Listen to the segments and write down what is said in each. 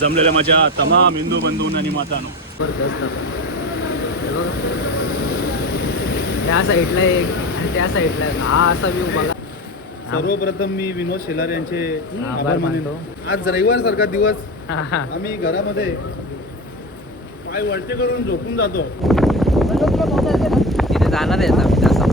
जमलेल्या माझ्या तमाम हिंदू बंधूंनो आणि मातांनो. त्या साईडला एक आणि त्या साईडला हा असा व्ह्यू बघा. सर्वप्रथम मी विनोद शेलार यांचे आभार मानतो. आज रविवार सारखा दिवस आम्ही घरामध्ये पाय वरचे करून झोपून जातो. तिथे जाणार आहे आम्ही तसं.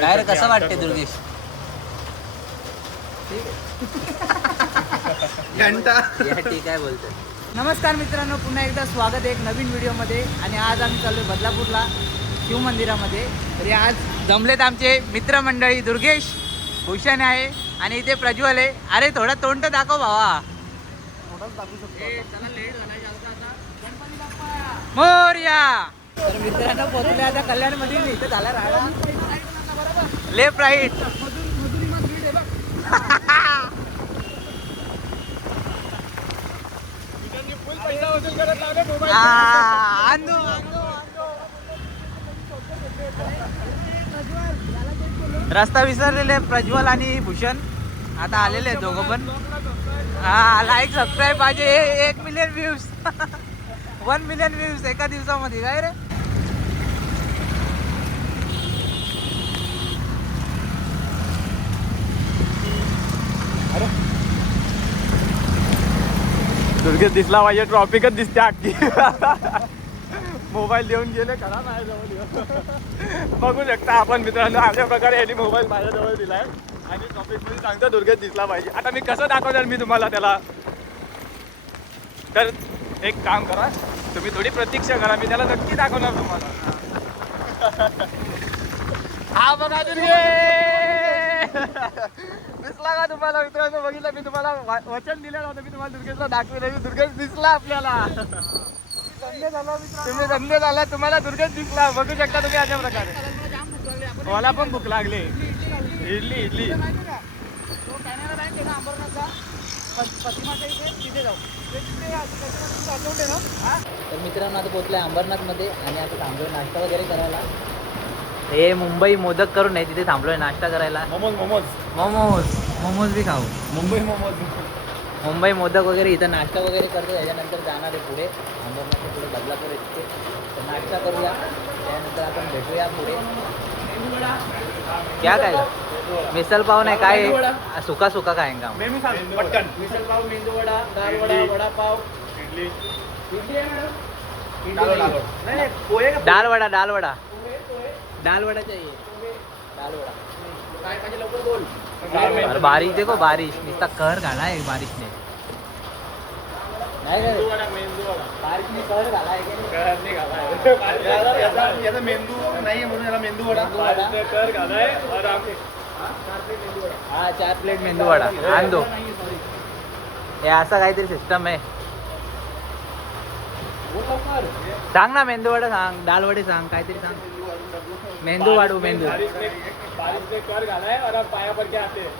काय रे कसं वाटते दुर्गेश? ठीक आहे बोलतो. नमस्कार मित्रांनो, पुन्हा एकदा स्वागत आहे एक नवीन व्हिडिओमध्ये. आणि आज आम्ही चाललो आहे बदलापूरला शिवमंदिरामध्ये. तरी आज जमलेत आमचे मित्रमंडळी. दुर्गेश, भूषण आहे आणि इथे प्रज्वल आहे. अरे थोडा तोंड तर दाखव भावा. मोरया. तर मित्रांनो पोहोचले आता कल्याणमध्ये. इथं झाला राडा. Left right. रस्ता विसरलेले प्रज्वल आणि भूषण. आता आलेले आहेत दोघं पण. हा, लाईक सबस्क्राईब पाहिजे. 1 मिलियन व्ह्यूज 1 मिलियन व्ह्यूज एका दिवसामध्ये. काय रे दुर्गेश दिसला पाहिजे. ट्रॉफिकच दिसते अख्खी. मोबाईल देऊन गेले खरा माझ्याजवळ. बघू शकता आपण मित्रांनो, अशा प्रकारे यांनी मोबाईल माझ्याजवळ दिलाय आणि ट्रॉफिकमध्ये सांगतो दुर्गेश दिसला पाहिजे. आता मी कसं दाखवणार मी तुम्हाला त्याला? तर एक काम करा, तुम्ही थोडी प्रतीक्षा करा, मी त्याला नक्की दाखवणार तुम्हाला. हा बघा दुर्गेश दिसला का तुम्हाला मित्रांनो? बघितलं, मी तुम्हाला वचन दिलं नव्हतं, मी तुम्हाला दुर्गेशला दाखवलं. दुर्गेश दिसला आपल्याला. तुम्ही धन्य झाला, तुम्हाला दुर्गेश दिसला. बघू शकता तुम्ही अशा प्रकारे. मला पण भूक लागली. इडली तर मित्रांनो आता पोहोचलोय अंबरनाथमध्ये आणि आता थांबलोय नाश्ता वगैरे करायला. हे मुंबई मोदक करून आहे, तिथे थांबलोय नाश्ता करायला. मोमोज बी खाऊ. मुंबई मोदक वगैरे इथं नाश्ता वगैरे करतो. त्याच्यानंतर जाणार आहे पुढे अंबरनाथच्या पुढे बदलापूर आहे, तिथे तर नाश्ता करूया. त्यानंतर आपण भेटूया पुढे. क्या काय मिसल पाव नाही काय सुका सुका खाएंगा. मिसल पाव, मेंदू वडा, दाल वडा, वडापाव, इडली. दाल वडा दाल वडा चाहिए. दाल वडा काय पाहिजे लवकर बोल. और बारिश देखो, बारिश नुसता कहर घाला आहे बारिशने. नाही मेंदू वडा बारिशने कहर घाला आहे. याचा मेंदू नाहीये म्हणून याला मेंदू वडा. कर घालाय और आप हा 4 प्लेट मेंदू वडा आण दो. हे असं काहीतरी सिस्टम आहे. सांग ना मेंदू वडा सांग, दाल वडे सांग, काहीतरी सांग. मेंदू वाडू मेंदू. बारिश में कर घालाय और आप पाया पर क्या आते हैं.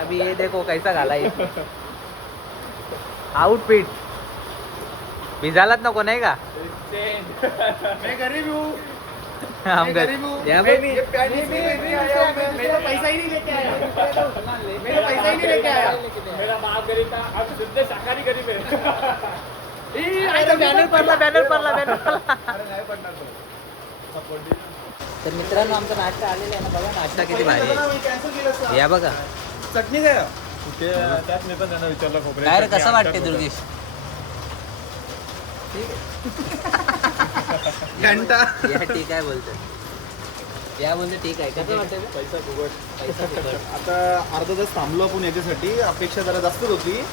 अभी ये देखो कैसा घाला है. आउटफिट भिजायलाच नको नाही का? मैं गरीब हूँ. हम गरीब हूँ. या मैं बाई. पैसा ही नहीं लेके आया. मेरा बाप गरीब था, अब शुद्ध शाकाहारी गरीब है. बॅनर पडला. तर मित्रांनो आमचा नाश्ता आलेला आहे ना, बघा नाश्ता किती भारी आहे. या बघा चटणी काय त्यात मी पण त्यांना विचारलं खोबरे काय रे कसं वाटते दुर्गेश? घंटा. या ठीक आहे बोलतो. या बोलते ठीक आहे. कसं वाटतं? पैसा फुकट. आता अर्धा तास थांबलो आपण याच्यासाठी. अपेक्षा जरा जास्तच होती,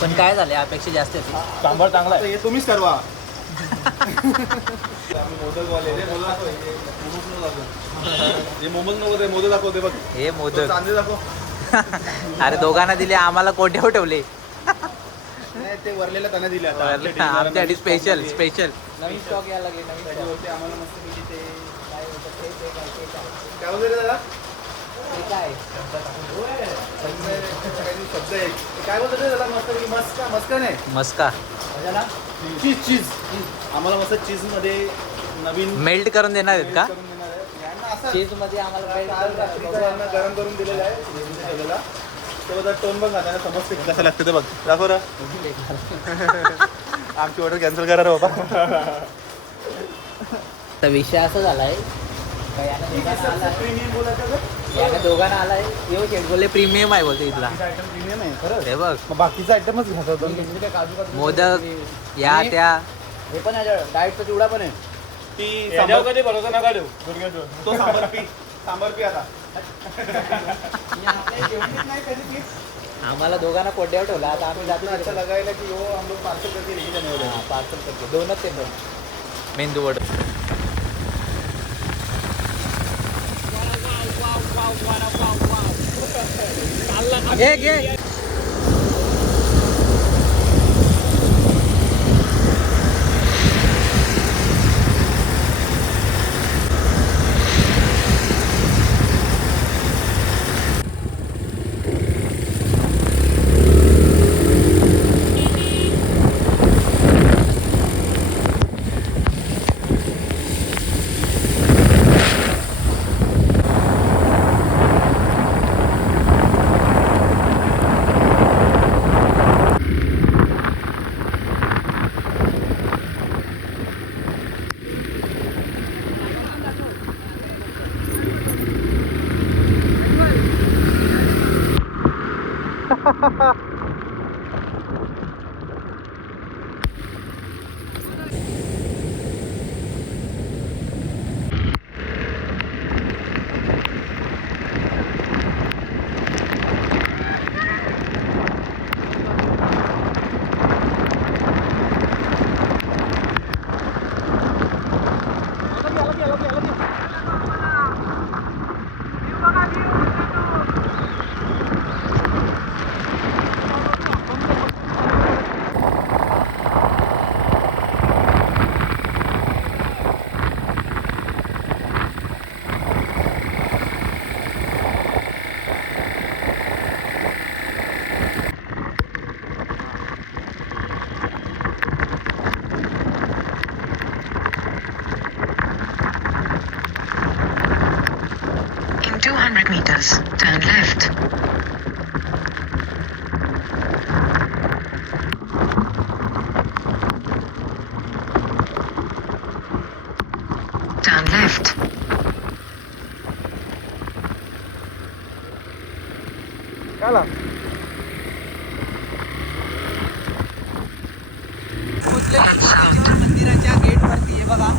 पण काय झालं अपेक्षा जास्त होती. सांबार चांगला आहे. हे तुम्हीच ठरवा. मोदक वाले मोमोज नको ते मोदक दाखवते बघ. हे मोदक चांदे दाखव. अरे दोघांना दिले, आम्हाला कोठे ठेवले. नाही ते वरलेला त्यांना दिले. आता आमच्यासाठी स्पेशल नवीन स्टॉक यायला लागले. नवीन स्टॉक आम्हाला मस्त ते काय काय वगैरे दादा काय शब्द आहे काय बोलतो ते त्याला मस्त मस्का मस्का नाही मस्का चीज चीज आम्हाला मस्त चीज मध्ये नवीन मेल्ट करून देणार आहेत का करून देणार आहे. यांना असं चीज मध्ये आम्हाला काल रात्रीचं यांना गरम करून दिलेलं आहे ठेवलेला ते बघा टोन बघ ना त्यांना समजते कसं लागतं ते बघ दाखव ना आमची ऑर्डर कॅन्सल करा रे बाबा तर विषय असा झालाय का प्रीमियम बोलायचं का याला दोघांना आलाय येऊ शेट बोलले प्रीमियम आहे बोलते इथला आयटम प्रीमियम आहे खरं हे बघ मग बाकीचा आयटमच घ्यायचा होता मोदक या त्या हे पण आहे डाएटचा चिवडा पण आहे ती कधी भरोसा नका देऊ तो सांबर पी आता आम्हाला दोघांना कोड्यावर ठेवला आता आम्ही जातो अच्छा लगायला की हो हम लोग पार्सल करके लेके जाने वाले हैं पार्सल करतो दोनच ते दोन मेंदू वड घे घे In 200 meters, turn left. Turn left. काला मंदिराच्या गेट वरती आहे बघा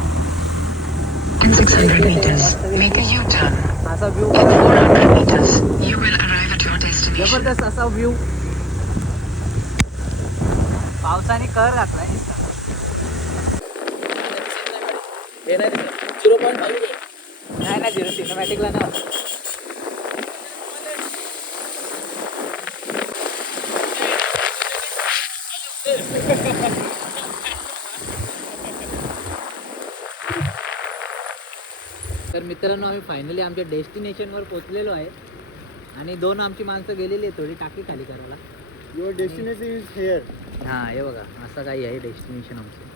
In 600 meters, make a U-turn. असा view In 400 meters, you will arrive at your destination. जबरदस्त असा व्ह्यू पावसाने कहर घातलाय हे नाही 0.5 नाही ना 0 सिनेमॅटिकला ना तर मित्रांनो आम्ही फायनली आमच्या डेस्टिनेशनवर पोहोचलेलो आहे आणि दोन आमची माणसं गेलेली आहेत थोडी टाकी खाली करायला युअर डेस्टिनेशन इज हिअर हां हे बघा असं काही आहे डेस्टिनेशन आमचं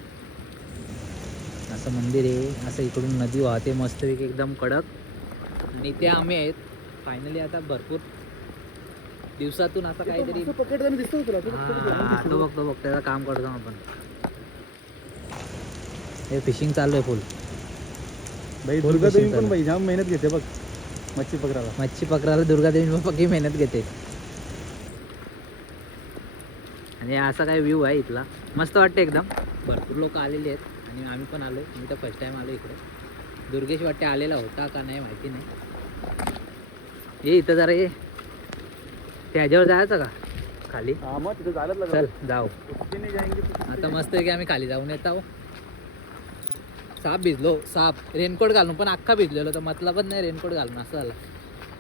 असं मंदिर आहे असं इकडून नदी वाहते मस्तपैकी एकदम कडक आणि ते आम्ही आहेत फायनली आता भरपूर दिवसातून असं काहीतरी पकडताना दिसतो तुला हां तो बघ त्याचं काम करतो आपण हे फिशिंग चालू आहे फुल भाई Full दुर्गादेवी fishing पण चालू. भाई जाम मेहनत घेते बघ मच्छी पकडायला मच्छी पकडायला दुर्गादेवी पक्की मेहनत घेते आणि असा काय व्ह्यू आहे इथला मस्त वाटते एकदम भरपूर लोक आलेले आहेत आणि आम्ही पण आलो मी तर फर्स्ट टाइम आलो इकडे दुर्गेश वाटते आलेला होता का नाही माहिती नाही ये इथं जरा ये ते ह्याच्यावर जायचं का खाली हा मग तिथे जायला चल जाऊ नाही जाएंगे आता मस्त आहे की आम्ही खाली जाऊन येत आहो साप भिजलो साप रेनकोट घालून पण अख्खा भिजलेलो तर मतलब पण नाही रेनकोट घालून असं झालं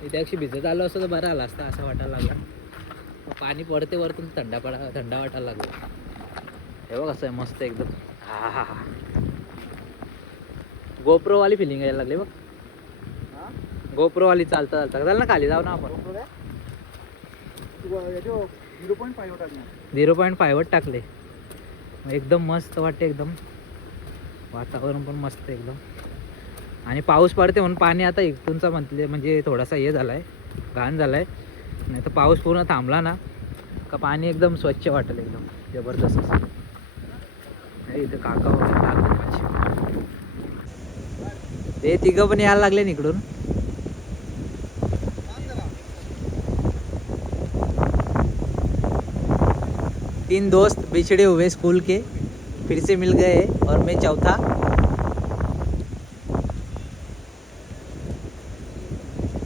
इथे अक्षी भिजत आलो असं तर बरं आलं असतं असं वाटायला लागलं पाणी पडते वरतून थंडा वाटायला लागलं हे बघ कसं आहे मस्त एकदम हा हा हा गोप्रोवाली फिलिंग यायला लागली बघ गोप्रो वाली चालता चालता चल ना खाली जाऊ ना आपण 0.5 टाकले एकदम मस्त वाटते एकदम वातावरण पण मस्त एकदम आणि पाऊस पडते म्हणून पाणी आता इथूनचा म्हणजे थोडासा हे झालाय घाण झालाय नाही तर पाऊस पूर्ण थांबला ना का पाणी एकदम स्वच्छ वाटेल एकदम जबरदस्त असं इथे काका वगैरे लागले मच्छी ते तिघं पण यायला लागले ना इकडून तीन दोस्त बिछड़े हुए स्कूल के फिर से मिल गए और मैं चौथा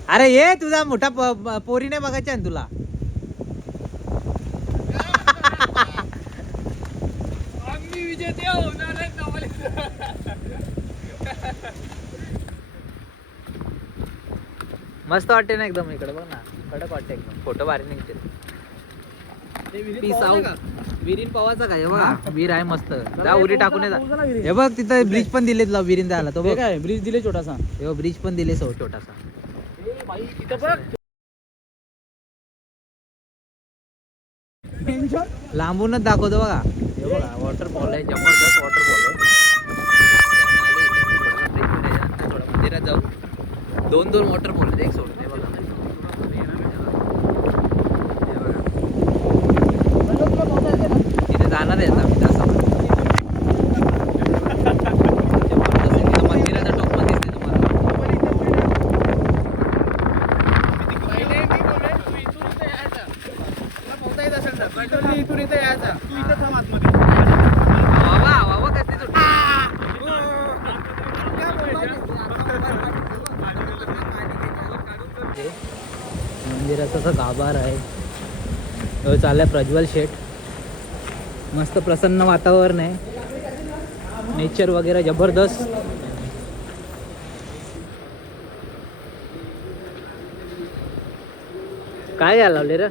अरे ये तुझा मोठा पोरीने बघायचा आहे ना तुला आम्ही विजेते होणार आहेत नावाले. मस्त वाटते ना एकदम इकडे बघ ना कडक वाटते एकदम फोटो भारी निघते पीस आउट विहीर पवाचा काय बघा विहीर आहे मस्त जा उरी टाकून ये जा हे बघ तिथं ब्रिज पण दिले तुला विहीर द्यायला तो बघ काय ब्रिज दिले छोटासा हे ब्रिज पण दिले छोटासा लांबूनच दाखवतो बघा हे बघा वॉटरफॉल आहे जबरदस्त वॉटरफॉल आहे थोडं मंदिरात जाऊ दोन वॉटरफॉल आहेत एक सोडून हे बघा तिथे जाणार आहे आम्ही जास्त मंदिराचा टॉप पण दिसते तुम्हाला इथून इथे यायचा तू इथं थांब आतमध्ये वावा कसली सुटली मंदिराचा असा गाभार आहे चाललाय प्रज्वल शेठ मस्त प्रसन्न वातावरण आहे नेचर वगैरे जबरदस्त काय घ्यायला लावले रे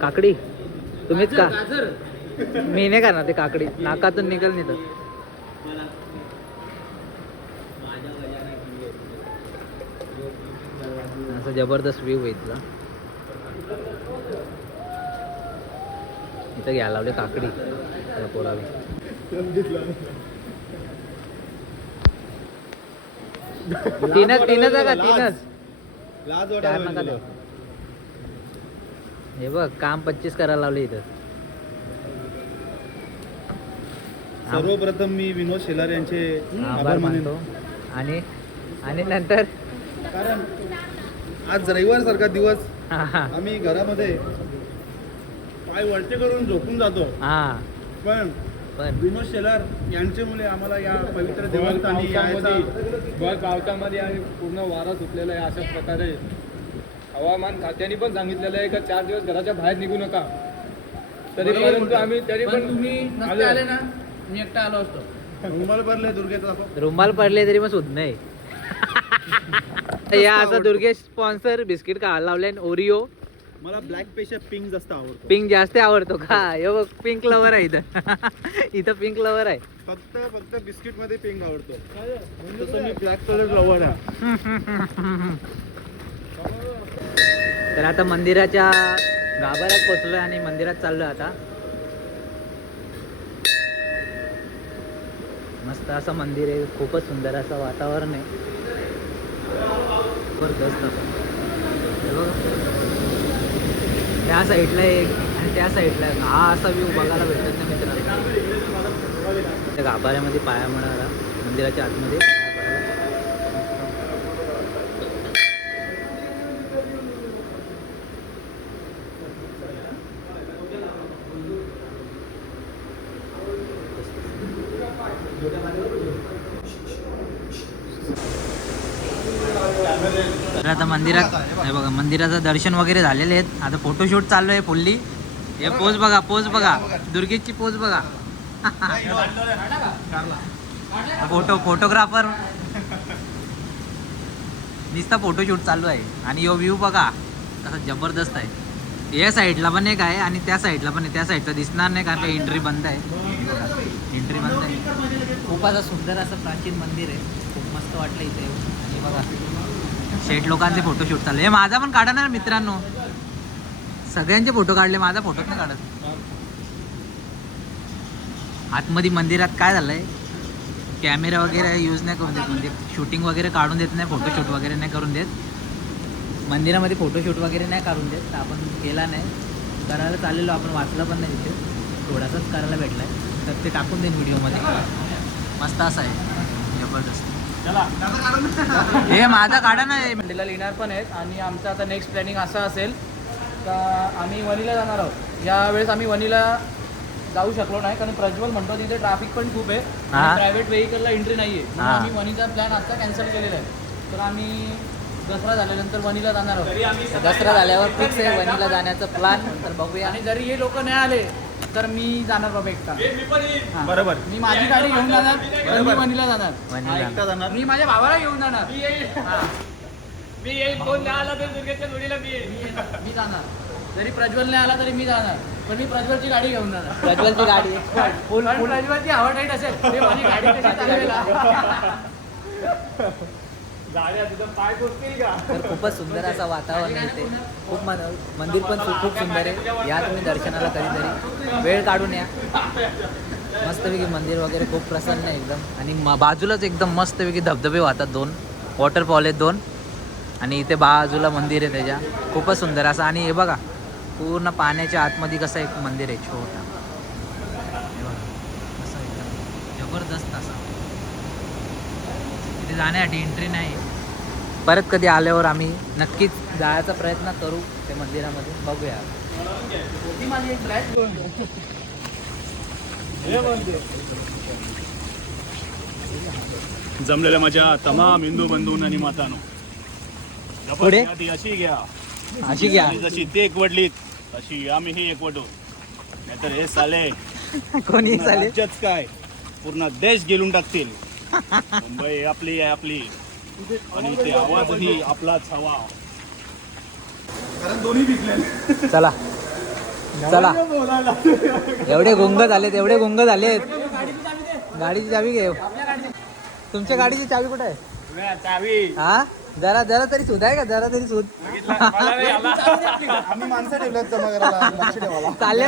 काकडी तुम्हीच का मी नाही का ना ते काकडी नाकातून निघल नाही तर असं जबरदस्त व्ह्यू आहे इथला इथं घ्यायला लावले काकडी पोरावी तीनच आहे का तीनच लाज चार नका वाटायला देऊ. हे बघ काम 25 करायला लावले इथं सर्वप्रथम मी विनोद शेलार यांचे आभार मानतो आणि आणि नंतर कारण आज रविवार सारखा दिवस हा आम्ही घरामध्ये पाय वळते करून झोपून जातो पण पण विनोद शेलार यांच्यामुळे आम्हाला या पवित्र देवस्थानी यायचा भर पावसामध्ये आणि पूर्ण वारा सुटलेला आहे अशा प्रकारे हवामान खात्याने पण सांगितलेलं आहे का 4 दिवस घराच्या बाहेर निघू नका तरी परंतु आम्ही तरी पण तुम्ही आले ना मी एकटा आलो असतो रुमाल भरले दुर्गेचा रुमाल पडले तरी मग सुद्ध नाही या असं दुर्गेश स्पॉन्सर बिस्किट का लावले ओरिओ मला ब्लॅक पेक्षा पिंक जास्त आवडतो पिंक जास्त आवडतो का हे बघ पिंक लवर आहे इथं इथं पिंक लवर आहे फक्त बिस्किट मध्ये पिंक आवडतो तसं मी ब्लॅक कलर लवर आहे तर आता मंदिराच्या गाभाऱ्यात पोचलोय आणि मंदिरात चाललोय आता मस्त असं मंदिर आहे खूपच सुंदर असं वातावरण आहे जबरदस्त हे बघा त्या साईडला एक आणि त्या साईडला एक हा असा व्ह्यू बघायला भेटत नाही मित्रांनो त्या गाभाऱ्यामध्ये पाया म्हणाला मंदिराच्या आतमध्ये तर आता मंदिरात हे बघा मंदिराचं दर्शन वगैरे झालेले आहेत आता फोटोशूट चालू आहे फुल्ली हे पोज बघा दुर्गेशची पोज बघा फोटोग्राफर नुसता फोटोशूट चालू आहे आणि यो व्ह्यू बघा कसा जबरदस्त आहे या साईडला पण एक आहे आणि त्या साईडला पण आहे त्या साईडचं दिसणार नाही कारण की एंट्री बंद आहे एंट्री बंद आहे खूप असं सुंदर असं प्राचीन मंदिर आहे खूप मस्त वाटलं इथे आणि बघा शेठ लोकांचे फोटोशूट चालले. हे माझा पण काढा ना मित्रांनो, सगळ्यांचे फोटो काढले, माझा फोटोच नाही काढत. आतमध्ये मंदिरात काय झालंय, कॅमेरा वगैरे यूज नाही करून देत, म्हणजे शूटिंग वगैरे काढून देत नाही, फोटोशूट वगैरे नाही करून देत. मंदिरामध्ये फोटोशूट वगैरे नाही काढून देत, तर आपण केला नाही. करायला चाललेलो आपण, वाचलं पण नाही तिथे, थोडासाच करायला भेटलाय, तर ते टाकून देईन व्हिडिओमध्ये. मस्त असं आहे, जबरदस्त. हे माझा काढा ना, मंदिरला लिहिणार पण आहेत. आणि आमचं आता नेक्स्ट प्लॅनिंग असं असेल का आम्ही वणीला जाणार आहोत. यावेळेस आम्ही वणीला जाऊ शकलो नाही, कारण प्रज्वल म्हणतो तिथे ट्रॅफिक पण खूप आहे, प्रायव्हेट व्हेकलला एंट्री नाही आहे. म्हणून आम्ही वणीचा प्लॅन आता कॅन्सल केलेला आहे. तर आम्ही दसरा झाल्यानंतर वणीला जाणार आहोत. दसरा झाल्यावर फिक्स आहे वणीला जाण्याचं प्लॅन, तर बघूया. आणि जरी हे लोक नाही आले तर मी जाणार बाबा एकटा. बरोबर. मी माझी गाडी घेऊन जाणार, मी वणीला जाणार. एकटा जाणार. मी माझ्या भावाला घेऊन जाणार. मी येईल, कोण नाही आला तर दुर्गेच्या जोडीला मी येईल. मी जाणार. जरी प्रज्वल नाही आला तरी मी जाणार, पण मी प्रज्वलची गाडी घेऊन जाणार. प्रज्वलची गाडी फुल प्रज्वलची हवा टाईट असेल ते माझी गाडी कशी चालवेला. पाय पुसतील का? तर खूपच सुंदर असं वातावरण आहे इथे. खूप मंदिर पण खूप सुंदर आहे. या तुम्ही दर्शनाला कधीतरी वेळ काढून या. मस्तपैकी मंदिर वगैरे खूप प्रसन्न आहे एकदम. आणि बाजूलाच एकदम मस्तपैकी धबधबे वाहतात, 2 वॉटरफॉल आहेत 2. आणि इथे बाजूला मंदिर आहे त्याच्या, खूपच सुंदर असं. आणि हे बघा पूर्ण पाण्याच्या आतमध्ये कसं एक मंदिर आहे छोटा, हे बघा असं एकदम जबरदस्त असं. तिथे जाण्यासाठी एंट्री नाही. परत कधी आल्यावर आम्ही नक्कीच जायचा प्रयत्न करू त्या मंदिरामध्ये, बघूया. ती माझी एक ब्लॅक जमलेल्या माझ्या तमाम हिंदू बंधूंना आणि मातानो, पुढे अशी घ्या, अशी घ्या. जशी ते एकवटलीत तशी आम्हीही एकवटू, नाहीतर हे साले कोणी पूर्ण चालेल राज्यच काय पूर्ण देश गेलून टाकतील. मुंबई आपली आहे, आपली, आणि ते आवाजही आपलाच हवा. कारण दोन्ही विकले. चला चला, एवढे गुंग झालेत, एवढे गुंग झालेत. गाडीची चावी घे. तुमच्या गाडीची चावी कुठे आहे? चावी हा, जरा जरा तरी सुध आहे का, जरा तरी सुध. आम्ही माणसं ठेवल्यात जमा करायला, लक्ष ठेवायला. चालले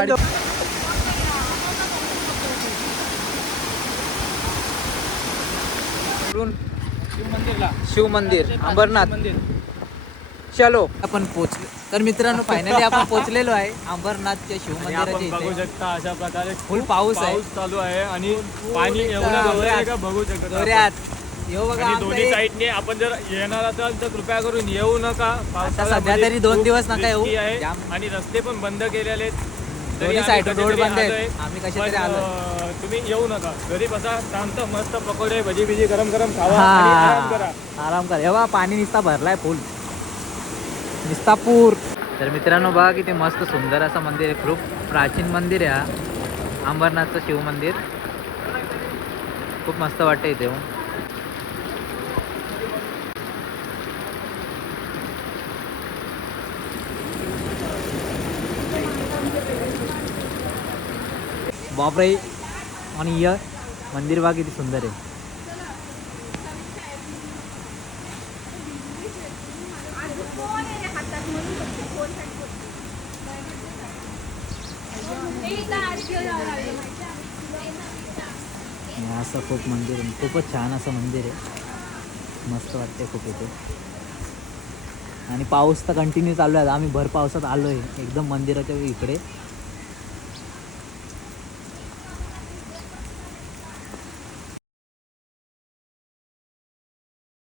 शिव मंदिर अंबरनाथ. चलो आपण पोचलो. तर मित्रांनो फायनली आपण पोचलेलो आहे अंबरनाथच्या शिव मंदिराच्या बघू इथे. शकता अशा प्रकारे फुल पाऊस आहे, चालू आहे आणि पाणी एवढं भरलंय आहे का बघू शकता. जोऱ्यात. येऊ बघा आणि आमचं दोन्ही एक- साईडने आपण जर येणार असाल तर कृपया करून येऊ नका. आता सध्या तरी 2 दिवस नका येऊ. risky आहे जाम. आणि रस्ते पण बंद केलेले आहेत. तरी दोन्ही आम्ही साईड रोड कधीतरी बंद आहेत. आलोय. आम्ही कसे पण, तरी आलो. तुम्ही येऊ नका. घरी बसा, शांत मस्त पकोडे भजी बिजी गरम गरम खावा आणि आराम करा. आराम करा. हे बघा पाणी निस्ता भरलाय फुल निस्ता पूर. तर मित्रांनो बघा किती मस्त सुंदर असं मंदिर आहे. खूप प्राचीन मंदिर आहे हा अंबरनाथचं शिव मंदिर. खूप मस्त वाटतं इथे. बापरे. आणि हे मंदिर बघा किती सुंदर आहे. असं खूप मंदिर आहे, खूपच छान असं मंदिर आहे. मस्त वाटते खूप इथे. आणि पाऊस तर कंटिन्यू चालू आहे. आम्ही भर पावसात आलो आहे एकदम मंदिराच्या इकडे.